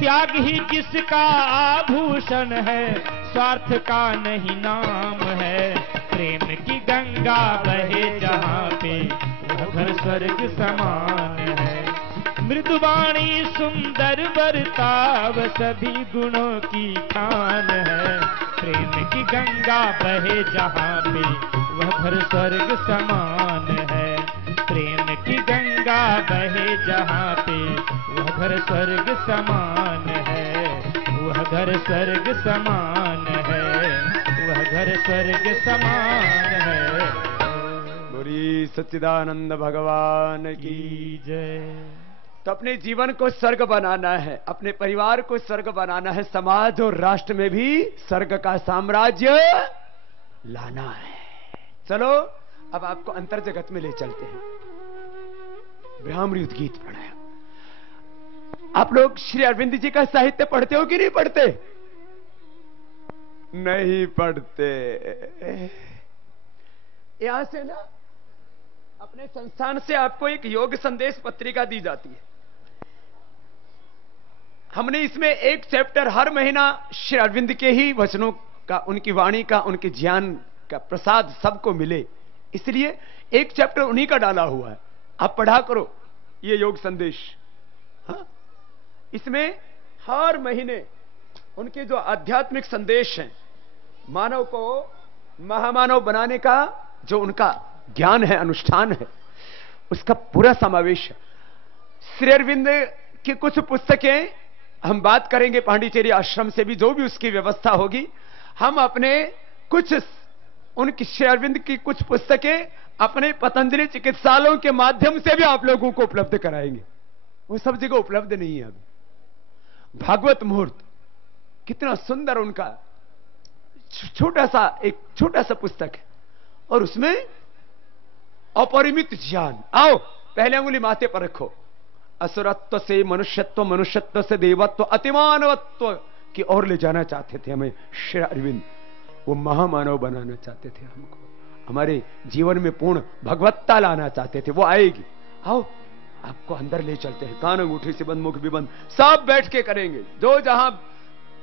त्याग ही जिसका आभूषण है, स्वार्थ का नहीं नाम है। प्रेम की गंगा बहे जहाँ पे, वह घर स्वर्ग समान है। मृदुवाणी सुंदर बर्ताव सभी गुणों की खान है। प्रेम की गंगा बहे जहाँ पे, वह घर स्वर्ग समान है। प्रेम की गंगा बहे जहाँ पे, वह घर स्वर्ग समान है। वह घर स्वर्ग समान है, वह घर स्वर्ग समान है। बोली सच्चिदानंद भगवान की जय। तो अपने जीवन को स्वर्ग बनाना है, अपने परिवार को स्वर्ग बनाना है, समाज और राष्ट्र में भी स्वर्ग का साम्राज्य लाना है। चलो अब आपको अंतर जगत में ले चलते हैं। ब्राह्मणी उद्गीत पढ़ाया। आप लोग श्री अरविंद जी का साहित्य पढ़ते हो कि नहीं पढ़ते? नहीं पढ़ते। यहां से ना अपने संस्थान से आपको एक योग संदेश पत्रिका दी जाती है। हमने इसमें एक चैप्टर हर महीना श्री अरविंद के ही वचनों का, उनकी वाणी का, उनके ज्ञान का प्रसाद सबको मिले, इसलिए एक चैप्टर उन्हीं का डाला हुआ है। आप पढ़ा करो ये योग संदेश। हाँ? इसमें हर महीने उनके जो आध्यात्मिक संदेश हैं, मानव को महामानव बनाने का जो उनका ज्ञान है, अनुष्ठान है, उसका पूरा समावेश है। श्री अरविंद की कुछ पुस्तकें हम बात करेंगे, पांडिचेरी आश्रम से भी जो भी उसकी व्यवस्था होगी, हम अपने कुछ उनकी श्री अरविंद की कुछ पुस्तकें अपने पतंजलि चिकित्सालयों के माध्यम से भी आप लोगों को उपलब्ध कराएंगे। वो सब जगह उपलब्ध नहीं है अभी। भागवत मुहूर्त कितना सुंदर उनका एक छोटा सा पुस्तक है, और उसमें अपरिमित ज्ञान। आओ पहले अंगुली माथे पर रखो। असुरत्व से मनुष्यत्व, मनुष्यत्व से देवत्व, अतिमानवत्व की ओर ले जाना चाहते थे हमें श्री अरविंद। वो महामानव बनाना चाहते थे हमको, हमारे जीवन में पूर्ण भगवत्ता लाना चाहते थे। वो आएगी। आओ आपको अंदर ले चलते हैं। कान अंगूठी से बंद, मुख भी बंद, सब बैठ के करेंगे। जो जहां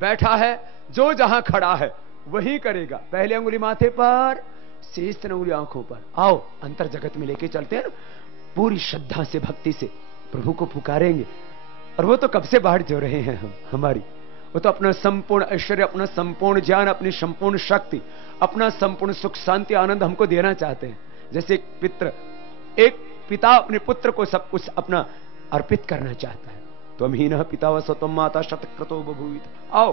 बैठा है, जो जहां खड़ा है, वही करेगा। पहले अंगुली माथे पर, शेष अंगुली आंखों पर। आओ अंतर जगत में लेके चलते हैं ना। पूरी श्रद्धा से, भक्ति से प्रभु को पुकारेंगे। और वो तो कब से बाहर जो रहे हैं हमारी। वो तो अपना संपूर्ण ऐश्वर्य, अपना संपूर्ण ज्ञान, अपनी संपूर्ण शक्ति, अपना संपूर्ण सुख, शांति, आनंद हमको देना चाहते हैं। जैसे एक पिता अपने पुत्र को सब कुछ अपना अर्पित करना चाहता है। तुम ही न पिता वसो तुम माता शतक्रतो बभूवित। आओ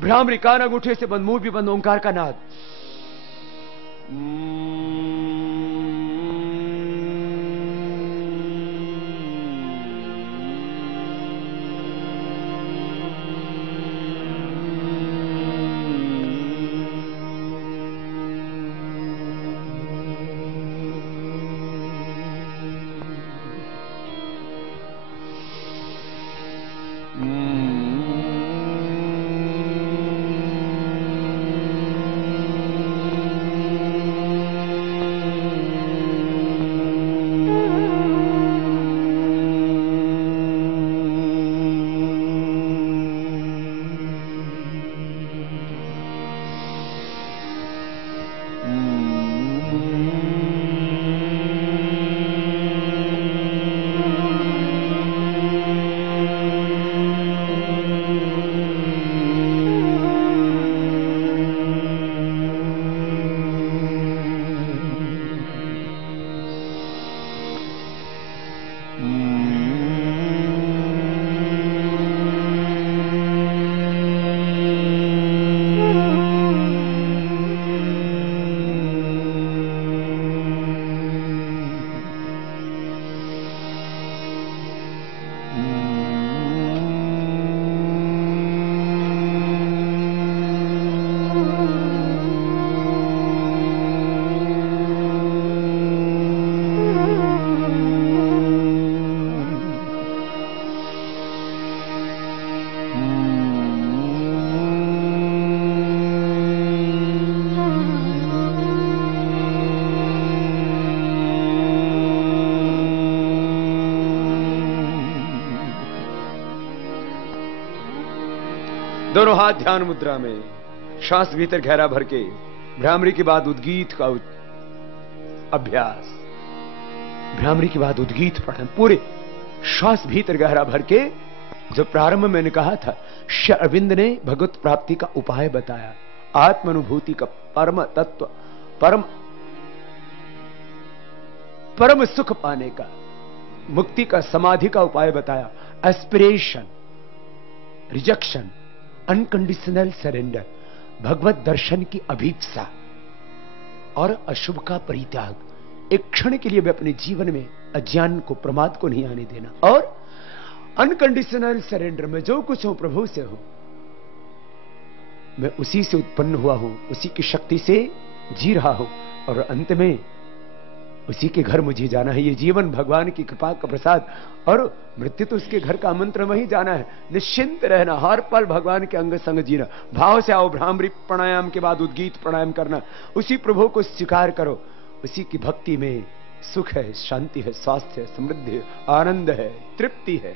ब्राह्मणी कान अंगूठे से बंद, मुंह भी बंद, ओंकार का नाद। दोनों हाथ ध्यान मुद्रा में, श्वास भीतर गहरा भर के, भ्रामरी के बाद उद्गीत का अभ्यास, भ्रामरी के बाद उद्गीत पठन, पूरे श्वास भीतर गहरा भर के। जो प्रारंभ मैंने कहा था, श्री अरविंद ने भगवत प्राप्ति का उपाय बताया, आत्मानुभूति का परम तत्व, परम सुख पाने का, मुक्ति का, समाधि का उपाय बताया। एस्पिरेशन, रिजेक्शन, अनकंडीशनल सरेंडर, भगवत दर्शन की अभीप्सा और अशुभ का परित्याग। एक क्षण के लिए भी अपने जीवन में अज्ञान को, प्रमाद को नहीं आने देना। और अनकंडीशनल सरेंडर में जो कुछ हूं प्रभु से हूं, मैं उसी से उत्पन्न हुआ हूं, उसी की शक्ति से जी रहा हूं और अंत में उसी के घर मुझे जाना है। ये जीवन भगवान की कृपा का प्रसाद और मृत्यु तो उसके घर का आमंत्रण में ही जाना है। निश्चिंत रहना, हर पल भगवान के अंग संग जीना। भाव से आओ, भ्रामरी प्राणायाम के बाद उद्गीत प्राणायाम करना। उसी प्रभु को स्वीकार करो, उसी की भक्ति में सुख है, शांति है, स्वास्थ्य है, समृद्धि है, आनंद है, तृप्ति है।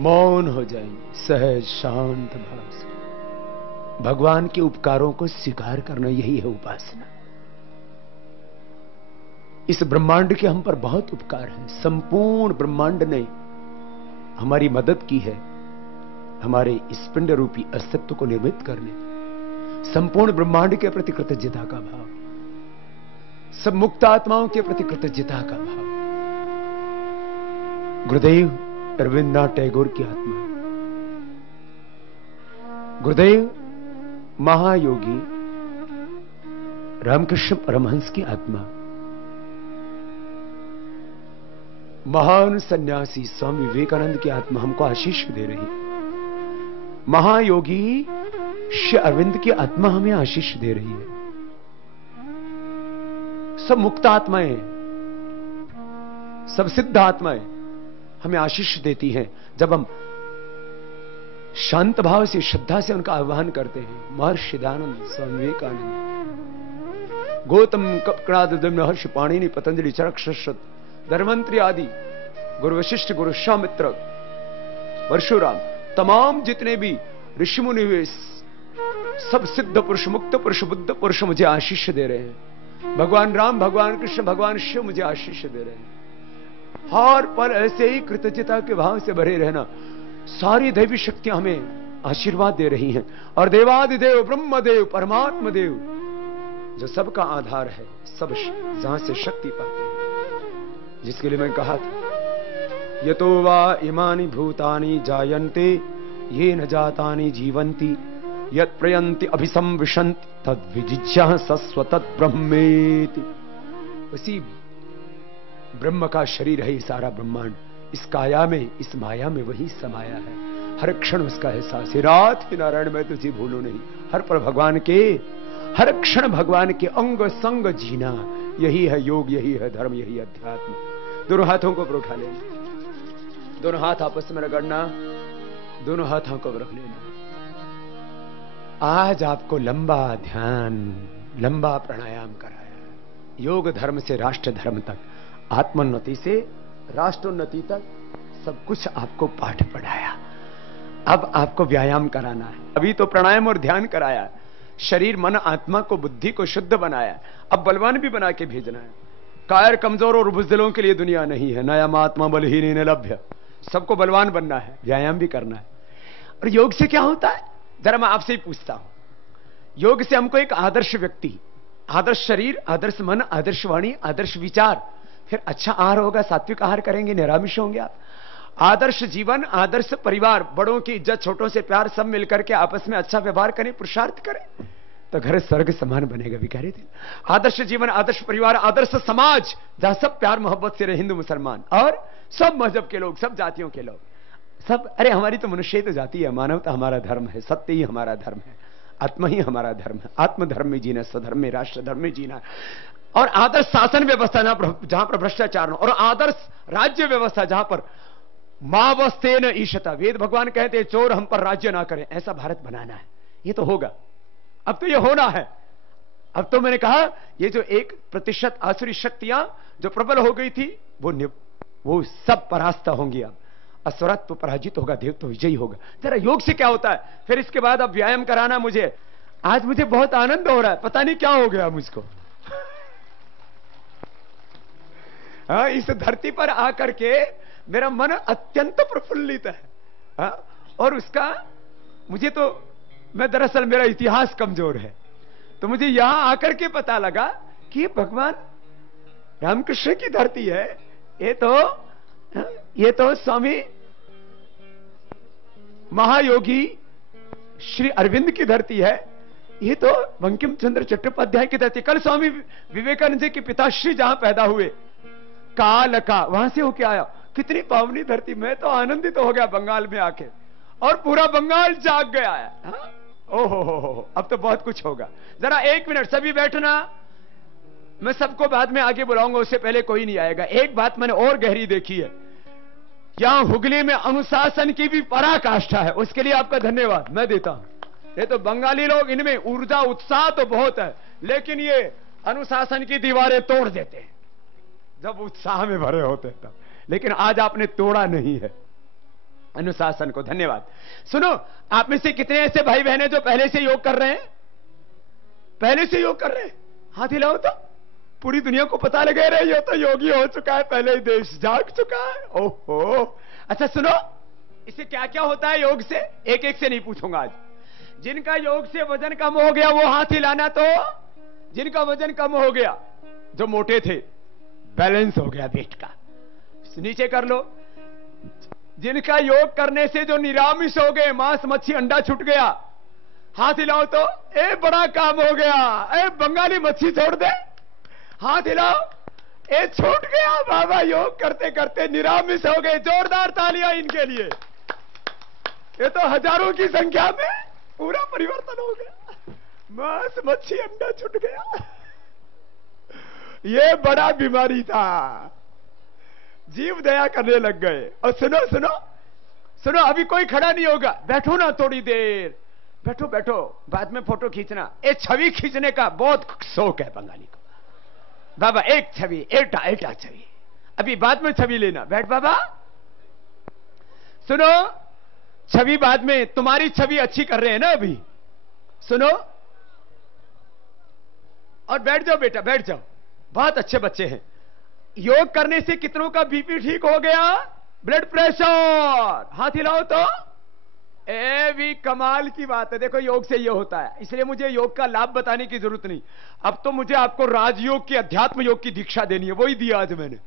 मौन हो जाएंगे, सहज शांत भाव से भगवान के उपकारों को स्वीकार करना, यही है उपासना। इस ब्रह्मांड के हम पर बहुत उपकार हैं। संपूर्ण ब्रह्मांड ने हमारी मदद की है हमारे इस पिंड रूपी अस्तित्व को निर्मित करने। संपूर्ण ब्रह्मांड के प्रति कृतज्ञता का भाव, सब मुक्त आत्माओं के प्रति कृतज्ञता का भाव। गुरुदेव रविन्द्रनाथ टैगोर की आत्मा, गुरुदेव महायोगी रामकृष्ण परमहंस की आत्मा, महान सन्यासी स्वामी विवेकानंद की आत्मा हमको आशीष दे रही। महायोगी श्री अरविंद की आत्मा हमें आशीष दे रही है। सब मुक्त आत्माएं, सब सिद्ध आत्माएं हमें आशीष देती हैं जब हम शांत भाव से, श्रद्धा से उनका आह्वान करते हैं। महर्षि दयानंद, स्वामी विवेकानंद, गौतम कपिल, महर्षि पाणिनि, पतंजलि, चरक, शश्वत, धर्मंत्री आदि, गुरु वशिष्ठ, गुरु विश्वामित्र, परशुराम, तमाम जितने भी ऋषि मुनि हुए, सब सिद्ध पुरुष, मुक्त पुरुष, बुद्ध पुरुष मुझे आशीष दे रहे हैं। भगवान राम, भगवान कृष्ण, भगवान शिव मुझे आशीष दे रहे हैं। हर पल ऐसे ही कृतज्ञता के भाव से भरे रहना। सारी दैवी शक्तियां हमें आशीर्वाद दे रही हैं। और देवादिदेव, ब्रह्मदेव, परमात्मा देव, जो सबका आधार है, सब जहां से शक्ति पाते हैं, जिसके लिए मैं कहा था, यतो वा इमानि भूतानि जायन्ते ये न जातानि जीवन्ति यत् प्रयन्ति अभिसंविशन्ति तद्विजिज्ञः सस्व तद्ब्रह्मेति। उसी ब्रह्म का शरीर है ये सारा ब्रह्मांड, इस काया में, इस माया में वही समाया है। हर क्षण उसका एहसास है। रात ही नारायण मैं तुझे भूलूं नहीं, हर पर भगवान के, हर क्षण भगवान के अंग संग जीना, यही है योग, यही है धर्म, यही अध्यात्म। दोनों हाथों को ऊपर उठा लेना, दोनों हाथ आपस में रगड़ना, दोनों हाथों को रख लेना। आज आपको लंबा ध्यान, लंबा प्राणायाम कराया, योग धर्म से राष्ट्र धर्म तक, आत्मोन्नति से राष्ट्रोन्नति तक सब कुछ आपको पाठ पढ़ाया। अब आपको व्यायाम कराना है। अभी तो प्राणायाम और ध्यान कराया, शरीर मन आत्मा को, बुद्धि को शुद्ध बनाया, अब बलवान भी बना के भेजना है। कायर कमजोर और बुज़दिलों के लिए दुनिया नहीं है। नयम आत्मा बलहीन लभ्य, सबको बलवान बनना है, व्यायाम भी करना है। और योग से क्या होता है, जरा मैं आपसे ही पूछता हूं। योग से हमको एक आदर्श व्यक्ति, आदर्श शरीर, आदर्श मन, आदर्श वाणी, आदर्श विचार, फिर अच्छा आहार होगा, सात्विक आहार करेंगे, निरामिष होंगे आप, आदर्श जीवन, आदर्श परिवार, बड़ों की इज्जत, छोटों से प्यार, सब मिलकर के आपस में अच्छा व्यवहार करें, पुरुषार्थ करें, तो घर स्वर्ग समान बनेगा। भिखारी दिन आदर्श जीवन, आदर्श परिवार, आदर्श समाज, जहां सब प्यार मोहब्बत से रहे, हिंदू मुसलमान और सब मजहब के लोग, सब जातियों के लोग, सब। अरे हमारी तो मनुष्य तो जाति है, मानवता हमारा धर्म है, सत्य ही हमारा धर्म है, आत्मा ही हमारा धर्म है। आत्मधर्म में जीना, स्वधर्म में, राष्ट्र धर्म में जीना, और आदर्श शासन व्यवस्था जहां पर भ्रष्टाचार हो, और आदर्श राज्य व्यवस्था जहां पर मावस्तेन ईशता, वेद भगवान कहते हैं चोर हम पर राज्य ना करें, ऐसा भारत बनाना है। ये तो होगा, अब तो ये होना है। अब तो मैंने कहा ये जो 1% आसुरी शक्तियां जो प्रबल हो गई थी वो सब परास्त होंगी। अब असुरत्व तो पराजित होगा, देव तो विजयी होगा। जरा योग से क्या होता है, फिर इसके बाद अब व्यायाम कराना मुझे। आज मुझे बहुत आनंद हो रहा है, पता नहीं क्या हो गया मुझको। हाँ, इस धरती पर आकर के मेरा मन अत्यंत प्रफुल्लित है। हाँ, और उसका मुझे तो, मैं दरअसल मेरा इतिहास कमजोर है, तो मुझे यहां आकर के पता लगा कि भगवान रामकृष्ण की धरती है। ये तो स्वामी महायोगी श्री अरविंद की धरती है। ये तो बंकिम चंद्र चट्टोपाध्याय की धरती। कल स्वामी विवेकानंद जी के पिताश्री जहां पैदा हुए, काल का, वहां से होके आया। कितनी पावनी धरती। मैं तो आनंदित हो गया बंगाल में आके, और पूरा बंगाल जाग गया है। हाँ? ओहो, अब तो बहुत कुछ होगा। जरा 1 मिनट सभी बैठना, मैं सबको बाद में आगे बुलाऊंगा, उससे पहले कोई नहीं आएगा। एक बात मैंने और गहरी देखी है, यहां हुगली में अनुशासन की भी पराकाष्ठा है, उसके लिए आपका धन्यवाद मैं देता हूं। ये तो बंगाली लोग, इनमें ऊर्जा उत्साह तो बहुत है, लेकिन ये अनुशासन की दीवारें तोड़ देते हैं जब उत्साह में भरे होते हैं तब। लेकिन आज आपने तोड़ा नहीं है अनुशासन को, धन्यवाद। सुनो, आप में से कितने ऐसे भाई बहन हैं जो पहले से योग कर रहे हैं? पहले से योग कर रहे हैं, हाथ हिलाओ तो। पूरी दुनिया को पता लगे रहे ये तो योगी हो चुका है, पहले ही देश जाग चुका है। ओहो, अच्छा सुनो, इससे क्या क्या होता है योग से, एक एक से नहीं पूछूंगा आज। जिनका योग से वजन कम हो गया वो हाथ हिलाना। तो जिनका वजन कम हो गया, जो मोटे थे, बैलेंस हो गया वेट का, नीचे कर लो। जिनका योग करने से जो निरामिष हो गए, मांस मच्छी अंडा छूट गया, हाथ हिलाओ तो। ए बड़ा काम हो गया, ए बंगाली मच्छी छोड़ दे, हाथ हिलाओ। ए छूट गया बाबा, योग करते करते निरामिष हो गए। जोरदार तालियां इनके लिए। ये तो हजारों की संख्या में पूरा परिवर्तन हो गया, मांस मच्छी अंडा छूट गया। ये बड़ा बीमारी था, जीव दया करने लग गए। और सुनो सुनो सुनो, अभी कोई खड़ा नहीं होगा, बैठो ना थोड़ी देर, बैठो बैठो, बाद में फोटो खींचना। एक छवि खींचने का बहुत शौक है बंगाली को। बाबा एक छवि, एटा छवि, अभी बाद में छवि लेना, बैठ बाबा। सुनो, छवि बाद में, तुम्हारी छवि अच्छी कर रहे हैं ना अभी, सुनो। और बैठ जाओ बेटा, बैठ जाओ, बहुत अच्छे बच्चे हैं। योग करने से कितनों का बीपी ठीक हो गया, ब्लड प्रेशर, हाथ हिलाओ तो। ए भी कमाल की बात है। देखो योग से ये होता है, इसलिए मुझे योग का लाभ बताने की जरूरत नहीं। अब तो मुझे आपको राजयोग की, अध्यात्म योग की दीक्षा देनी है, वही दिया आज मैंने।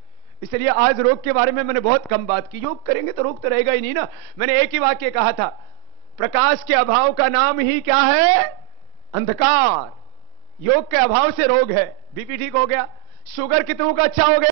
इसलिए आज रोग के बारे में मैंने बहुत कम बात की। योग करेंगे तो रोग तो रहेगा ही नहीं ना। मैंने एक ही वाक्य कहा था, प्रकाश के अभाव का नाम ही क्या है, अंधकार। योग के अभाव से रोग है। बीपी ठीक हो गया, शुगर कितनों का अच्छा हो गया।